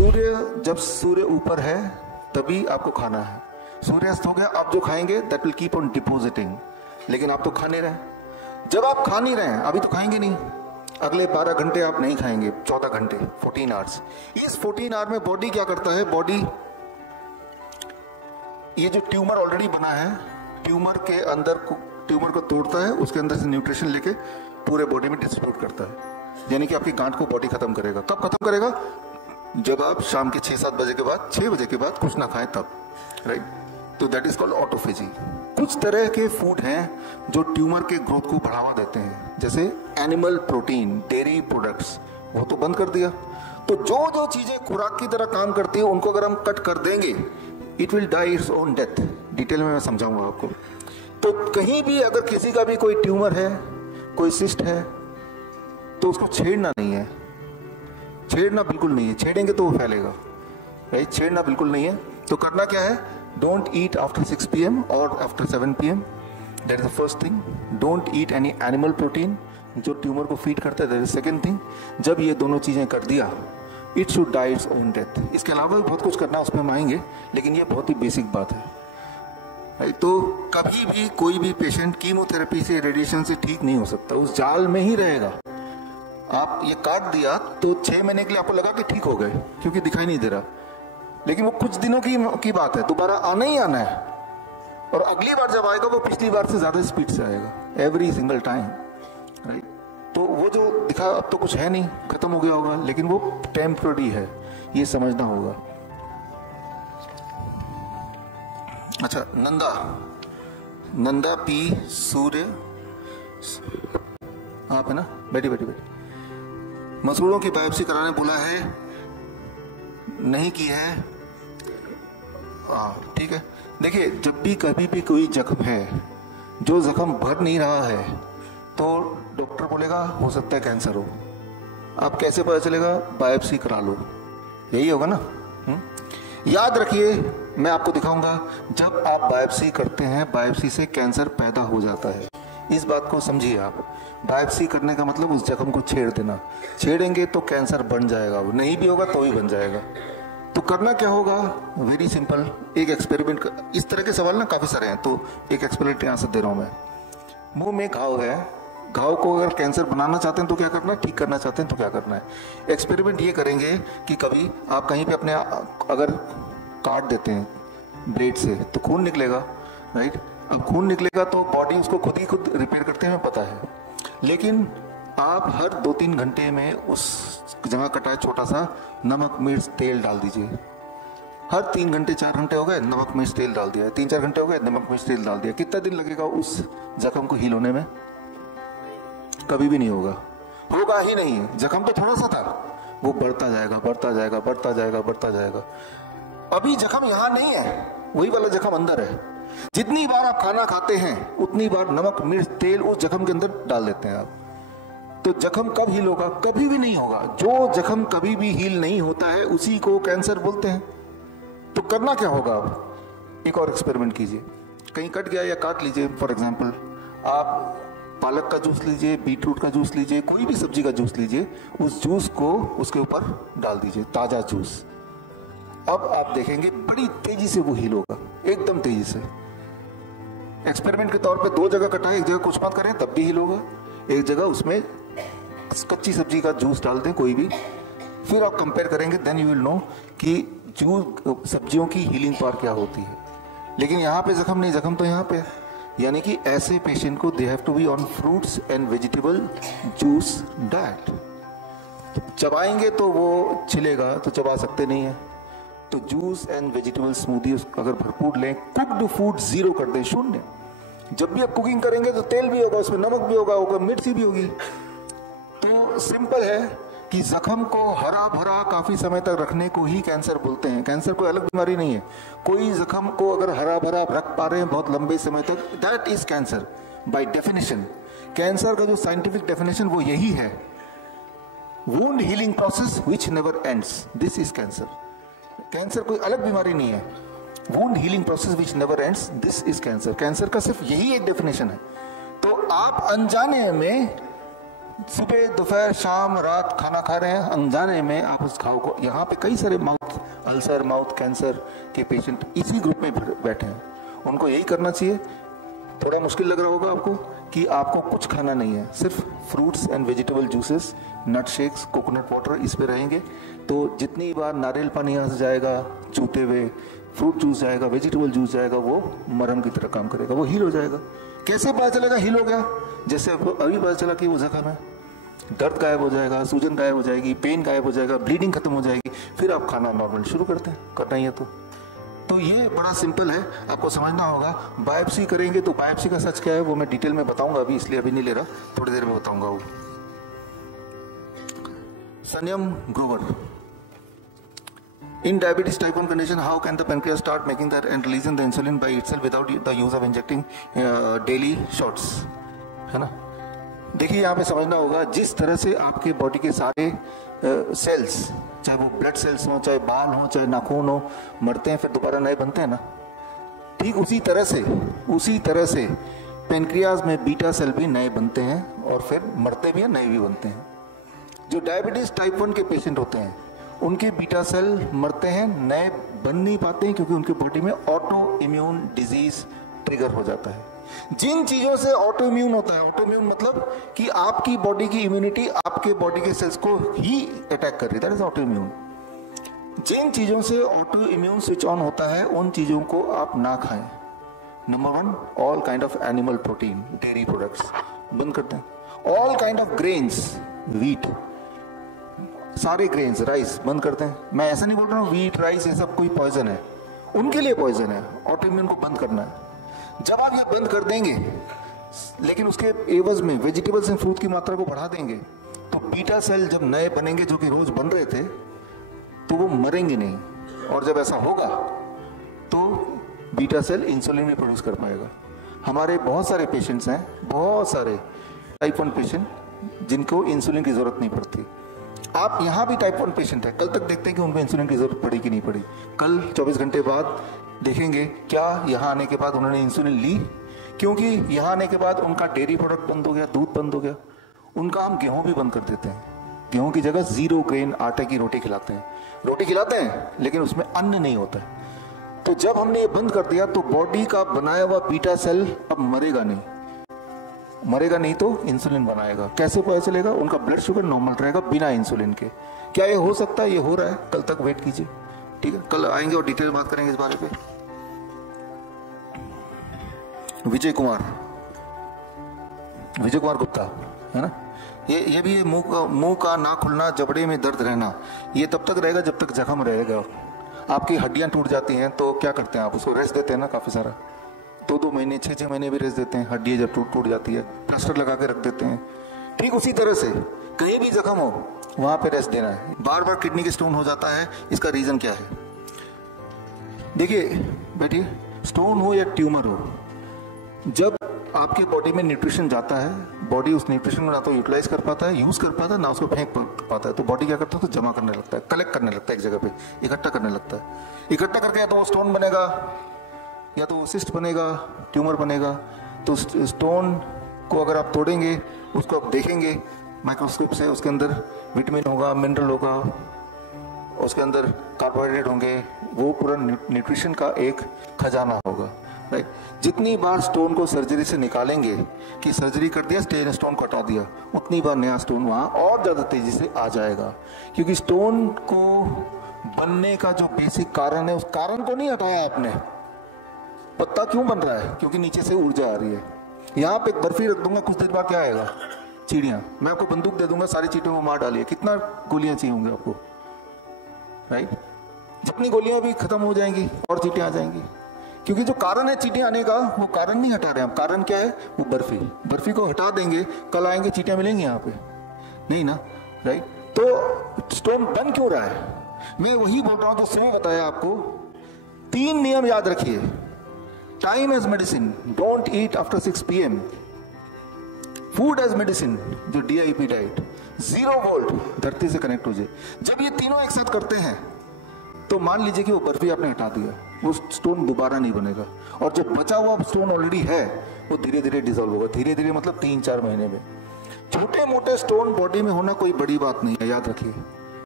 जब सूर्य ऊपर है तभी आपको खाना है। सूर्यास्त हो गया, आप जो खाएंगे that will keep on depositing, लेकिन आप तो खा नहीं रहे। जब आप खा नहीं रहे हैं, अभी तो खाएंगे नहीं, अगले 12 घंटे आप नहीं खाएंगे, 14 घंटे 14 आवर्स। इस 14 आवर में बॉडी क्या करता है, बॉडी ये जो ट्यूमर ऑलरेडी बना है, ट्यूमर के अंदर ट्यूमर को तोड़ता है, उसके अंदर से न्यूट्रिशन लेके पूरे बॉडी में डिस्ट्रीब्यूट करता है। यानी कि आपकी गांठ को बॉडी खत्म करेगा। कब खत्म करेगा, जब आप शाम के 6-7 बजे के बाद, 6 बजे के बाद कुछ ना खाएं तब, राइट। तो दैट इज कॉल्ड ऑटोफेजी। कुछ तरह के फूड हैं जो ट्यूमर के ग्रोथ को बढ़ावा देते हैं, जैसे एनिमल प्रोटीन, डेयरी प्रोडक्ट्स, वो तो बंद कर दिया। तो जो जो चीजें खुराक की तरह काम करती है उनको अगर हम कट कर देंगे, it will die its own death. Detail में मैं समझाऊंगा आपको। तो कहीं भी अगर किसी का भी कोई ट्यूमर है, कोई सिस्ट है, तो उसको छेड़ना नहीं है, छेड़ना बिल्कुल नहीं है। छेड़ेंगे तो वो फैलेगा, राइट। छेड़ना बिल्कुल नहीं है। तो करना क्या है, डोंट ईट आफ्टर 6 PM और after 7 PM, that is the first thing. Don't eat any animal protein जो ट्यूमर को फीड करता है, दैट इज सेकंड थिंग। जब ये दोनों चीजें कर दिया, it should die its own death. इसके अलावा भी बहुत कुछ करना है, उसमें हम आएंगे, लेकिन ये बहुत ही बेसिक बात है। तो कभी भी कोई भी पेशेंट कीमोथेरेपी से, रेडिएशन से ठीक नहीं हो सकता, उस जाल में ही रहेगा। आप ये काट दिया तो 6 महीने के लिए आपको लगा कि ठीक हो गए, क्योंकि दिखाई नहीं दे रहा, लेकिन वो कुछ दिनों की बात है, दोबारा आना ही आना है। और अगली बार जब आएगा वो पिछली बार से ज्यादा स्पीड से आएगा, एवरी सिंगल टाइम, राइट। तो वो जो दिखा अब तो कुछ है नहीं, खत्म हो गया होगा, लेकिन वो टेम्पररी है, ये समझना होगा। अच्छा, नंदा पी सूर्य, आप है ना, बैठी मसूड़ों की बायोप्सी कराने बोला है, नहीं की है, ठीक है। देखिए, जब भी कभी भी कोई जख्म है, जो जख्म भर नहीं रहा है, तो डॉक्टर बोलेगा हो सकता है कैंसर हो। आप कैसे पता चलेगा, बायोप्सी करा लो, यही होगा ना। याद रखिए, मैं आपको दिखाऊंगा, जब आप बायोप्सी करते हैं, बायोप्सी से कैंसर पैदा हो जाता है। इस बात को समझिए आप। बायोप्सी करने का मतलब उस जख्म को छेड़ देना। छेड़ेंगे तो कैंसर बन जाएगा, वो नहीं भी होगा तो ही बन जाएगा। तो करना क्या होगा, वेरी सिंपल, एक एक्सपेरिमेंट। इस तरह के सवाल ना काफी सारे हैं, तो एक एक्सपेरिमेंट आंसर दे रहा हूं मैं। मुंह में घाव है, घाव को अगर कैंसर बनाना चाहते हैं तो क्या करना है, ठीक करना चाहते हैं तो क्या करना है। एक्सपेरिमेंट ये करेंगे कि कभी आप कहीं पे अपने अगर काट देते हैं ब्लेड से तो खून निकलेगा, राइट। अब खून निकलेगा तो बॉडी उसको खुद ही खुद रिपेयर करते हैं, पता है। लेकिन आप हर 2-3 घंटे में उस जगह कटा है छोटा सा नमक मिर्च तेल डाल दीजिए। हर 3 घंटे 4 घंटे हो गए, नमक मिर्च तेल डाल दिया। 3-4 घंटे हो गए, नमक मिर्च तेल डाल दिया। कितना दिन लगेगा उस जख्म को हील होने में? कभी भी नहीं होगा, होगा ही नहीं। जख्म तो थोड़ा सा था, वो बढ़ता जाएगा, बढ़ता जाएगा, बढ़ता जाएगा, बढ़ता जाएगा। अभी जख्म यहाँ नहीं है, वही वाला जख्म अंदर है। जितनी बार आप खाना खाते हैं उतनी बार नमक मिर्च तेल उस जख्म के अंदर डाल देते हैं आप। तो जख्म कब हील होगा? कभी भी नहीं होगा। जो जख्म कभी भी हील नहीं होता है उसी को कैंसर बोलते हैं। तो करना क्या होगा? आप एक और एक्सपेरिमेंट कीजिए। कहीं कट गया या काट लीजिए, फॉर एग्जांपल आप पालक का जूस लीजिए, बीटरूट का जूस लीजिए, कोई भी सब्जी का जूस लीजिए, उस जूस को उसके ऊपर डाल दीजिए, ताजा जूस। अब आप देखेंगे बड़ी तेजी से वो हील होगा, एकदम तेजी से। एक्सपेरिमेंट के तौर पे 2 जगह कटा है, एक जगह कुछ मत करें तब भी हील होगा, एक जगह उसमें कच्ची सब्जी का जूस डाल दें कोई भी, फिर आप कंपेयर करेंगे, देन यू विल नो कि जूस सब्जियों की हीलिंग पावर क्या होती है। लेकिन यहाँ पे जख्म नहीं, जख्म तो यहाँ पे। यानी कि ऐसे पेशेंट को they have to be on fruits and vegetable juice diet. तो चबाएंगे तो वो छिलेगा, तो चबा सकते नहीं है। तो जूस एंड वेजिटेबल स्मूदी अगर भरपूर लें, कुक्ड फूड 0 कर दें, 0। जब भी आप कुकिंग करेंगे तो तेल भी होगा, उसमें नमक भी होगा, मिर्ची भी होगी। तो सिंपल है कि जख्म को हरा भरा काफी समय तक रखने को ही कैंसर बोलते हैं। कैंसर कोई अलग बीमारी नहीं है। कोई जख्म को अगर हरा भरा रख पा रहे हैं बहुत लंबे समय तक, that is cancer by definition. Cancer का जो साइंटिफिक डेफिनेशन वो यही है, wound healing process which never ends, this is cancer. Cancer कोई अलग बीमारी नहीं है। Wound healing process which never ends, this is cancer. Cancer का सिर्फ यही एक डेफिनेशन है। तो आप अनजाने में सुबह दोपहर शाम रात खाना खा रहे हैं, अनजाने में आप उस घाव को, यहाँ पे कई सारे माउथ अल्सर माउथ कैंसर के पेशेंट इसी ग्रुप में बैठे हैं, उनको यही करना चाहिए। थोड़ा मुश्किल लग रहा होगा आपको कि आपको कुछ खाना नहीं है, सिर्फ fruits and vegetable juices, nut shakes, coconut water, इस पे रहेंगे तो जितनी बार नारियल पानी यहाँ से जाएगा चूते हुए, फ्रूट जूस जाएगा, वेजिटेबल जूस जाएगा, वो मरहम की तरह काम करेगा, वो हील हो जाएगा। कैसे पता चलेगा हील हो गया? जैसे आपको अभी पता चला कि वो जख्म है, दर्द गायब हो जाएगा, सूजन गायब हो जाएगी, पेन गायब हो जाएगा, ब्लीडिंग खत्म हो जाएगी, फिर आप खाना नॉर्मल शुरू करते हैं, करना ही है तो ये बड़ा सिंपल है, आपको समझना होगा। बायोप्सी करेंगे तो बायोप्सी का सच क्या है वो मैं डिटेल में बताऊंगा अभी, इसलिए अभी नहीं ले रहा, थोड़ी देर में बताऊंगा वो। सनियम Grover, in diabetes type 1 condition, how can the pancreas start making that and releasing the insulin by itself without the use of injecting daily shots, है ना। देखिए यहाँ पे समझना होगा, जिस तरह से आपके बॉडी के सारे सेल्स, चाहे वो ब्लड सेल्स हो, चाहे बाल हो, चाहे नाखून हो, मरते हैं फिर दोबारा नए बनते हैं ना, ठीक उसी तरह से पेनक्रियाज में बीटा सेल भी नए बनते हैं और फिर मरते भी हैं, नए भी बनते हैं। जो डायबिटीज टाइप 1 के पेशेंट होते हैं उनके बीटा सेल मरते हैं, नए बन नहीं पाते हैं क्योंकि उनके बॉडी में ऑटो इम्यून डिजीज ट्रिगर हो जाता है। जिन चीजों से ऑटो इम्यून होता है, ऑटो इम्यून मतलब कि आपकी बॉडी की इम्यूनिटी आपके बॉडी के सेल्स को ही अटैक कर रही है, दैट इज ऑटो इम्यून। जिन चीजों से ऑटो इम्यून स्विच ऑन होता है उन चीजों को आप ना खाएं। Number 1, all kind of animal protein, dairy products बंद करते हैं। All kind of grains, wheat, सारे ग्रेन्स, राइस बंद करते हैं। मैं ऐसा नहीं बोल रहा हूँ व्हीट राइस ये सब कोई पॉइजन है, उनके लिए पॉइजन है, ऑटो इम्यून को बंद करना है। जब आप ये बंद कर देंगे लेकिन उसके एवज में वेजिटेबल्स एंड फ्रूट की मात्रा को बढ़ा देंगे तो बीटा सेल जब नए बनेंगे जो कि रोज बन रहे थे तो वो मरेंगे नहीं, और जब ऐसा होगा तो बीटा सेल इंसुलिन भी प्रोड्यूस कर पाएगा। हमारे बहुत सारे पेशेंट्स हैं, बहुत सारे टाइप 1 पेशेंट जिनको इंसुलिन की जरूरत नहीं पड़ती। आप यहाँ भी टाइप 1 पेशेंट है, कल तक देखते हैं कि उनको इंसुलिन की जरूरत पड़ी कि नहीं पड़ी, कल 24 घंटे बाद देखेंगे क्या यहाँ आने के बाद उन्होंने इंसुलिन ली, क्योंकि यहाँ आने के बाद उनका डेयरी प्रोडक्ट बंद हो गया, दूध बंद हो गया, उनका हम गेहूं भी बंद कर देते हैं। गेहूं की जगह 0 ग्रेन आटे की रोटी खिलाते हैं, रोटी खिलाते हैं लेकिन उसमें अन्न नहीं होता है। तो जब हमने ये बंद कर दिया तो बॉडी का बनाया हुआ बीटा सेल अब मरेगा नहीं तो इंसुलिन बनाएगा। कैसे पता चलेगा? उनका ब्लड शुगर नॉर्मल रहेगा बिना इंसुलिन के। क्या ये हो सकता है? ये हो रहा है, कल तक वेट कीजिए, ठीक है, कल आएंगे और डिटेल बात करेंगे इस बारे पे। विजय कुमार गुप्ता, है ना, ये भी मुंह का ना खुलना, जबड़े में दर्द रहना, ये तब तक रहेगा जब तक जख्म रहेगा। आपकी हड्डियां टूट जाती हैं तो क्या करते हैं आप? उसको रेस्ट देते हैं ना, काफी सारा, 2-2 महीने 6-6 महीने भी रेस्ट देते हैं। हड्डी जब टूट जाती है प्लास्टर लगा के रख देते हैं। ठीक उसी तरह से कहीं भी जख्म हो वहां पे रेस्ट देना है। बार बार किडनी के स्टोन हो जाता है, इसका रीजन क्या है? देखिए बैठिए, स्टोन हो या ट्यूमर हो, जब आपके बॉडी में न्यूट्रिशन जाता है, बॉडी उस न्यूट्रिशन को ना तो यूटिलाइज कर पाता है, यूज कर पाता है, ना उसको फेंक पाता है, तो बॉडी क्या करता है? तो जमा करने लगता है, कलेक्ट करने लगता है, एक जगह पे इकट्ठा करने लगता है। इकट्ठा करके या तो वो स्टोन बनेगा, या तो वो सिस्ट बनेगा, ट्यूमर बनेगा। तो स्टोन को अगर आप तोड़ेंगे, उसको आप देखेंगे माइक्रोस्कोप से, उसके अंदर विटामिन होगा, मिनरल होगा, उसके अंदर कार्बोहाइड्रेट होंगे, वो पूरा न्यूट्रिशन का एक खजाना होगा, राइट। जितनी बार स्टोन को सर्जरी से निकालेंगे कि सर्जरी कर दिया, स्टोन को हटा दिया, उतनी बार नया स्टोन वहां और ज्यादा तेजी से आ जाएगा, क्योंकि स्टोन को बनने का जो बेसिक कारण है, उस कारण को नहीं हटाया आपने। पत्ता क्यों बन रहा है? क्योंकि नीचे से ऊर्जा आ रही है। यहाँ पे एक बर्फी रख दूंगा, कुछ देर बाद क्या आएगा? चिड़िया। मैं आपको बंदूक दे दूंगा, सारी चीटियों को मार डालिए, कितना गोलियां चाहिए होंगे आपको, राइट। जितनी गोलियां भी खत्म हो जाएंगी और चीटियां आ जाएंगी, क्योंकि जो कारण है चीटियां आने का, वो कारण नहीं हटा रहे हैं। कारण क्या है? वो बर्फी को हटा देंगे, कल आएंगे चीटियां मिलेंगी यहाँ पे? नहीं ना, राइट। तो स्टोन बन क्यों रहा है? मैं वही बोल रहा हूं जो सही बताया आपको। 3 नियम याद रखिए। Time as medicine, don't eat after 6 PM। Food as medicine, जो DIP डाइट, 0 वोल्ट, धरती से कनेक्ट हो जाए। जब ये तीनों एक साथ करते हैं तो मान लीजिए कि वो बर्फी आपने हटा दिया, वो स्टोन दोबारा नहीं बनेगा, और जो बचा हुआ स्टोन ऑलरेडी है वो धीरे धीरे डिसॉल्व होगा। धीरे धीरे मतलब 3-4 महीने में। छोटे मोटे स्टोन बॉडी में होना कोई बड़ी बात नहीं है, याद रखिए।